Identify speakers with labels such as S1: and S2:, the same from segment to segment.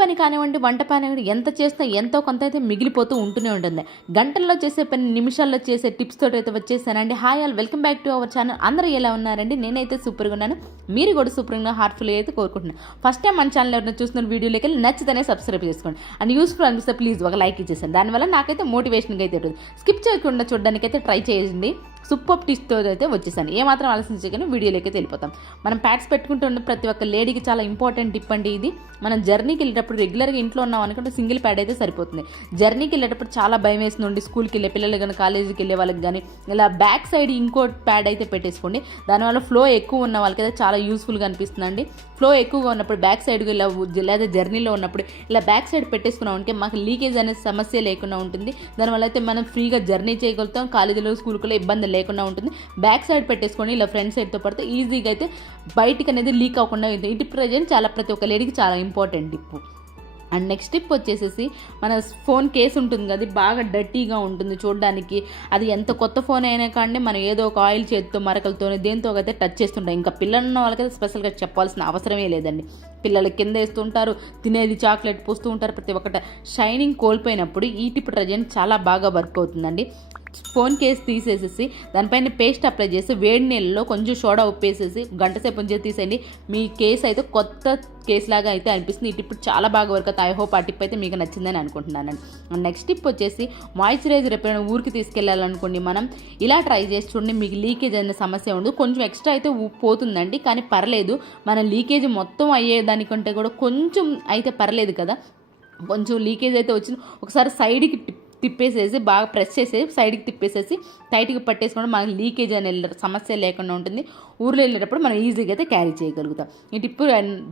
S1: పని కానివ్వండి వంట పని కానివ్వండి ఎంత చేసినా ఎంతో కొంత అయితే మిగిలిపోతూ ఉంటూనే ఉంటుంది. గంటల్లో చేసే పని నిమిషాల్లో చేసే టిప్స్ తోటి అయితే వచ్చేసానండి. Hi all welcome back to our channel అందరూ ఎలా ఉన్నారండి? నేనైతే సూపర్గా ఉన్నాను. మీరు కూడా సూపర్గా హార్ట్ఫుల్గా అయితే కోరుకుంటున్నాను. ఫస్ట్ టైం మన ఛానల్ ఎవరైనా చూస్తున్న వీడియోలోకి వెళ్ళి నచ్చితేనే సబ్స్క్రైబ్ చేసుకోండి. అండ్ యూస్ఫుల్ అనిపిస్తే ప్లీజ్ ఒక లైక్ ఇచ్చేసాను దానివల్ల నాకైతే మోటివేషన్గా అయితే ఉంటుంది. స్కిప్ చేయకుండా చూడడానికి అయితే ట్రై చేయండి. సూపర్ టిస్తో అయితే వచ్చేసాను. ఏమాత్రం ఆలోచించగానే వీడియోలోకి అయితే వెళ్ళిపోతాం. మనం ప్యాక్స్ పెట్టుకుంటున్న ప్రతి ఒక్క లేడీకి చాలా ఇంపార్టెంట్ టిప్ అండి ఇది. మనం జర్నీకి వెళ్ళేటప్పుడు ఇప్పుడు రెగ్యులర్గా ఇంట్లో ఉన్నాం అనుకుంటే సింగిల్ ప్యాడ్ అయితే సరిపోతుంది. జర్నీకి వెళ్ళేటప్పుడు చాలా భయం వేస్తుంది స్కూల్కి వెళ్ళే పిల్లలు కానీ కాలేజీకి వెళ్ళే వాళ్ళకి కానీ. ఇలా బ్యాక్ సైడ్ ఇంకో ప్యాడ్ అయితే పెట్టేసుకోండి. దానివల్ల ఫ్లో ఎక్కువ ఉన్న వాళ్ళకి అయితే చాలా యూస్ఫుల్గా అనిపిస్తుందండి. ఫ్లో ఎక్కువగా ఉన్నప్పుడు బ్యాక్ సైడ్ ఇలా లేదా జర్నీలో ఉన్నప్పుడు ఇలా బ్యాక్ సైడ్ పెట్టేసుకున్నాం అంటే మాకు లీకేజ్ అనే సమస్య లేకుండా ఉంటుంది. దానివల్ల అయితే మనం ఫ్రీగా జర్నీ చేయగలుగుతాం. కాలేజీలో స్కూల్కి ఇబ్బంది లేకుండా ఉంటుంది. బ్యాక్ సైడ్ పెట్టేసుకొని ఇలా ఫ్రంట్ సైడ్తో పడితే ఈజీగా అయితే బయటికి అనేది లీక్ అవ్వకుండా ఇది ఇటు ప్రజెంట్ చాలా ప్రతి ఒక్క లేడీకి చాలా ఇంపార్టెంట్ ఇప్పుడు అండ్ నెక్స్ట్ టిప్ వచ్చేసేసి మన ఫోన్ కేస్ ఉంటుంది కదా అది బాగా డర్టీగా ఉంటుంది చూడడానికి. అది ఎంత కొత్త ఫోన్ అయినా కానీ మనం ఏదో ఒక ఆయిల్ చేతితో మరకలతో దేంతో అయితే టచ్ చేస్తుంటాం. ఇంకా పిల్లలు ఉన్న వాళ్ళకైతే స్పెషల్గా చెప్పాల్సిన అవసరమే లేదండి. పిల్లలు కింద వేస్తుంటారు తినేది చాక్లెట్ పోస్తూ ఉంటారు ప్రతి ఒక్కటి. షైనింగ్ కోల్పోయినప్పుడు ఈ టిప్ ప్రజెంట్ చాలా బాగా వర్క్ అవుతుందండి. ఫోన్ కేస్ తీసేసేసి దానిపైన పేస్ట్ అప్లై చేసి వేడి నీళ్ళలో కొంచెం సోడా ఉప్పేసేసి గంట సేపు ఉంచి తీసేయండి. మీ కేస్ అయితే కొత్త కేస్ లాగా అయితే అనిపిస్తుంది. ఈ టిప్ చాలా బాగా వర్క్ అవుతుంది. ఐ హోప్ ఆ టిప్ అయితే మీకు నచ్చిందని అనుకుంటున్నానండి. నెక్స్ట్ టిప్ వచ్చేసి మాయిశ్చరైజర్ ఎప్పుడైనా ఊరికి తీసుకెళ్ళాలనుకోండి మనం ఇలా ట్రై చేసి చూడండి మీకు లీకేజ్ అనే సమస్య ఉండదు. కొంచెం ఎక్స్ట్రా అయితే పోతుందండి కానీ పర్లేదు. మన లీకేజ్ మొత్తం అయ్యేదానికంటే కూడా కొంచెం అయితే పర్లేదు కదా. కొంచెం లీకేజ్ అయితే వచ్చింది. ఒకసారి సైడ్కి టిప్ తిప్పేసేసి బాగా ప్రెస్ చేసేసి సైడ్కి తిప్పేసేసి టైట్గా పట్టేసుకోవడం మనకి లీకేజ్ అనే సమస్య లేకుండా ఉంటుంది. ఊర్లో వెళ్ళేటప్పుడు మనం ఈజీగా అయితే క్యారీ చేయగలుగుతాం. ఈ టిప్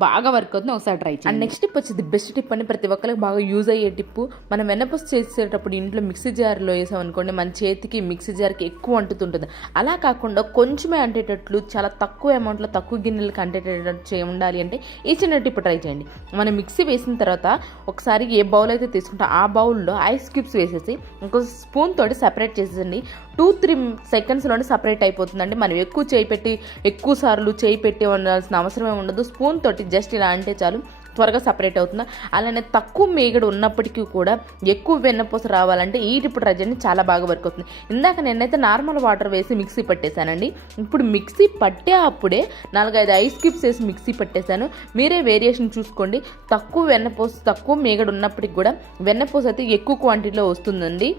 S1: బాగా వర్క్ అవుతుంది. ఒకసారి ట్రై చేయండి. నెక్స్ట్ టిప్ వచ్చేది బెస్ట్ టిప్ అని ప్రతి ఒక్కరికి బాగా యూజ్ అయ్యే టిప్ మనం వెనపస్ చేసేటప్పుడు ఇంట్లో మిక్సీ జార్లో వేసాం అనుకోండి మన చేతికి మిక్సీ జార్కి ఎక్కువ అంటుతుంటుంది. అలా కాకుండా కొంచెమే అంటేటట్లు చాలా తక్కువ అమౌంట్లో తక్కువ గిన్నెలకు అంటేటట్టు చే ఉండాలి అంటే ఈ చిన్న టిప్ ట్రై చేయండి. మనం మిక్సీ వేసిన తర్వాత ఒకసారి ఏ బౌల్ అయితే తీసుకుంటా ఆ బౌల్లో ఐస్ క్యూబ్స్ వేసేసి ఇంకో స్పూన్ తోటి సపరేట్ చేసేసండి. టూ త్రీ సెకండ్స్లోనే సపరేట్ అయిపోతుందండి. మనం ఎక్కువ చేయి పెట్టి ఎక్కువ సార్లు చేయి పెట్టి ఉండాల్సిన అవసరమే ఉండదు. స్పూన్ తోటి జస్ట్ ఇలా అంటే చాలు. త్వరగా సపరేట్ అవుతుంది? అలానే తక్కువ మేగడు ఉన్నప్పటికీ కూడా ఎక్కువ వెన్నపూస రావాలంటే ఈ ఇప్పుడు రజని చాలా బాగా వర్క్ అవుతుంది. ఇందాక నేనైతే నార్మల్ వాటర్ వేసి మిక్సీ పట్టేశానండి. ఇప్పుడు మిక్సీ పట్టే అప్పుడే నాలుగైదు ఐస్ క్యూబ్స్ వేసి మిక్సీ పట్టేశాను. మీరే వేరియేషన్ చూసుకోండి. తక్కువ వెన్నపూస తక్కువ మేగడు ఉన్నప్పటికి కూడా వెన్నపూస అయితే ఎక్కువ క్వాంటిటీలో వస్తుందండి.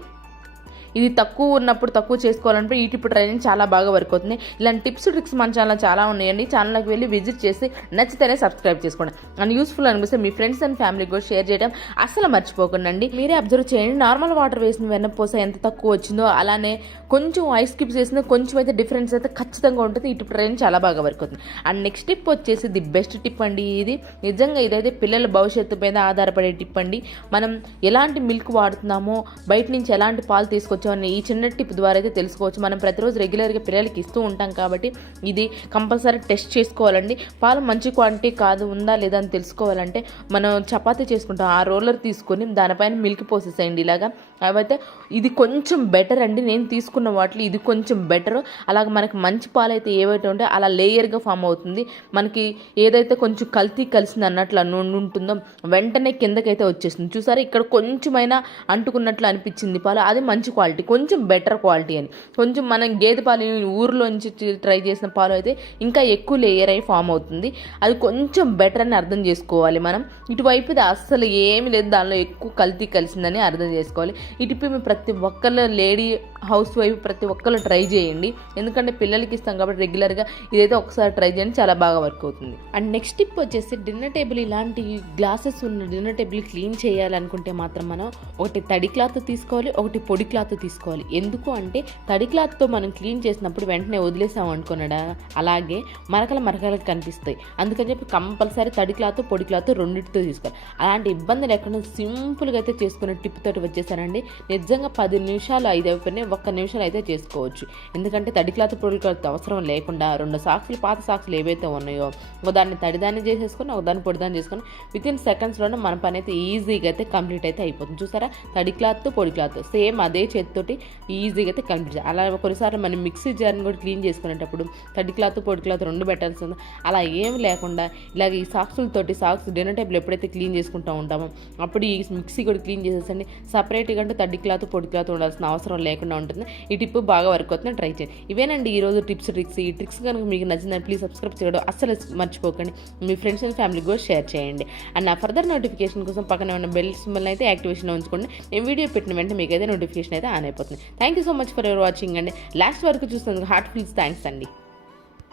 S1: ఇది తక్కువ ఉన్నప్పుడు తక్కువ చేసుకోవాలంటే ఈ టిప్ ట్రైనింగ్ చాలా బాగా వర్క్ అవుతుంది. ఇలాంటి టిప్స్ ట్రిక్స్ మన ఛానల్ చాలా ఉన్నాయండి. ఛానల్కి వెళ్ళి విజిట్ చేసి నచ్చితేనే సబ్స్క్రైబ్ చేసుకోండి. అండ్ యూస్ఫుల్ అనిపిస్తే మీ ఫ్రెండ్స్ అండ్ ఫ్యామిలీకి కూడా షేర్ చేయడం అసలు మర్చిపోకండి మీరే అబ్జర్వ్ చేయండి. నార్మల్ వాటర్ వేసిన వెన్నపూస ఎంత తక్కువ వచ్చిందో అలానే కొంచెం ఐస్ క్యూబ్స్ వేసిన కొంచెం అయితే డిఫరెన్స్ అయితే ఖచ్చితంగా ఉంటుంది. ఈ టిప్ ట్రైనింగ్ చాలా బాగా వర్క్ అవుతుంది. అండ్ నెక్స్ట్ టిప్ వచ్చేసి ది బెస్ట్ టిప్ అండి ఇది. నిజంగా ఇదైతే పిల్లల భవిష్యత్తు మీద ఆధారపడే టిప్ అండి. మనం ఎలాంటి మిల్క్ వాడుతున్నామో బయట నుంచి ఎలాంటి పాలు తీసుకొచ్చామని ఈ చిన్న టిప్ ద్వారా అయితే తెలుసుకోవచ్చు. మనం ప్రతిరోజు రెగ్యులర్గా పిల్లలకి ఇస్తూ ఉంటాం కాబట్టి ఇది కంపల్సరీ టెస్ట్ చేసుకోవాలండి. పాలు మంచి క్వాంటిటీ కాదు ఉందా లేదా అని తెలుసుకోవాలంటే మనం చపాతీ చేసుకుంటాం. ఆ రోలర్ తీసుకొని దానిపైన మిల్క్ పోసేసేయండి ఇలాగా. అవైతే ఇది కొంచెం బెటర్ అండి. నేను తీసుకున్న వాటిలో ఇది కొంచెం బెటర్ అలాగే మనకి మంచి పాలు అయితే ఏవైతే ఉంటే అలా లేయర్గా ఫామ్ అవుతుంది. మనకి ఏదైతే కొంచెం కల్తీ కలిసింది అన్నట్లు ఉంటుందో వెంటనే కిందకైతే వచ్చేస్తుంది. చూసారా? ఇక్కడ కొంచెమైనా అంటుకున్నట్లు అనిపించింది పాలు. అది మంచి క్వాలిటీ క్వాలిటీ కొంచెం బెటర్ క్వాలిటీ అని. కొంచెం మనం గేదె పాలు ఊరిలోంచి ట్రై చేసిన పాలు అయితే ఇంకా ఎక్కువ లేయర్ అయి ఫామ్ అవుతుంది. అది కొంచెం బెటర్ అని అర్థం చేసుకోవాలి మనం. ఇటువైపు ఇది అస్సలు ఏమి లేదు దానిలో ఎక్కువ కల్తీ కలిసిందని అర్థం చేసుకోవాలి. ఇటుపై ప్రతి ఒక్కళ్ళ లేడీ హౌస్ వైఫ్ ప్రతి ఒక్కరు ట్రై చేయండి. ఎందుకంటే పిల్లలకి ఇస్తాం కాబట్టి రెగ్యులర్గా ఇదైతే ఒకసారి ట్రై చేయండి చాలా బాగా వర్క్ అవుతుంది. అండ్ నెక్స్ట్ టిప్ వచ్చేసి డిన్నర్ టేబుల్ ఇలాంటి గ్లాసెస్ ఉన్న డిన్నర్ టేబుల్ క్లీన్ చేయాలనుకుంటే మాత్రం మనం ఒకటి తడి క్లాత్ తీసుకోవాలి ఒకటి పొడి క్లాత్ తీసుకోవాలి. ఎందుకు అంటే తడి క్లాత్తో మనం క్లీన్ చేసినప్పుడు వెంటనే వదిలేసాం అనుకున్నాడా అలాగే మరకలు మరకలు కనిపిస్తాయి. అందుకని చెప్పి కంపల్సరీ తడి క్లాత్ పొడి క్లాత్ రెండింటితో తీసుకోవాలి. అలాంటి ఇబ్బందులు ఎక్కడ సింపుల్గా అయితే చేసుకునే టిప్ తోటి వచ్చేసానండి. నిజంగా పది నిమిషాలు ఐదు అయిపోయినాయి ఒక్క నిమిషాలు అయితే చేసుకోవచ్చు. ఎందుకంటే తడి క్లాత్ పొడి క్లాత్ అవసరం లేకుండా రెండు సాక్సులు పాత సాక్సులు ఏవైతే ఉన్నాయో ఒక దాన్ని తడిదాన్ని చేసేసుకొని ఒక దాన్ని పొడిదాన్ని చేసుకొని విత్ ఇన్ సెకండ్స్లోనే మన పని అయితే ఈజీగా అయితే కంప్లీట్ అయితే అయిపోతుంది. చూసారా? తడి క్లాత్ పొడి క్లాత్ సేమ్ అదే చేతి చేతితోటి ఈజీగా అయితే కనిపించదు అలా కొన్నిసార్లు మనం మిక్సీ జార్ని కూడా క్లీన్ చేసుకునేటప్పుడు తడి క్లాత్ పొడి క్లాత్ రెండు పెట్టాల్సి ఉంది. అలా ఏం లేకుండా ఇలాగ ఈ సాక్సులతోటి సాక్స్ డిన్నర్ టేబుల్ ఎప్పుడైతే క్లీన్ చేసుకుంటూ ఉంటామో అప్పుడు ఈ మిక్సీ కూడా క్లీన్ చేసేసండి. సపరేట్గా అంటే తడి క్లాత్ పొడి క్లాత్ ఉండాల్సిన అవసరం లేకుండా ఉంటుంది. ఈ టిప్ బాగా వర్క్ అవుతుంది ట్రై చేయండి. ఇవేనండి ఈ రోజు టిప్స్ ట్రిక్స్. ఈ ట్రిక్స్ కనుక మీకు నచ్చిందని ప్లీజ్ సబ్స్క్రైబ్ చేయడం అస్సలు మర్చిపోకండి. మీ ఫ్రెండ్స్ అండ్ ఫ్యామిలీ కూడా షేర్ చేయండి. అండ్ నా ఫర్దర్ నోటిఫికేషన్ కోసం పక్కన ఉన్న బెల్ సింబల్ అయితే యాక్టివేషన్ ఉంచుకోండి. నేను వీడియో పెట్టిన వెంటనే మీకు అయితే నోటిఫికేషన్ అయితే అయిపోతుంది. Thank you so much for your watching అండి. లాస్ట్ వరకు చూసినందుకు హార్ట్ఫుల్ థ్యాంక్స్ అండి.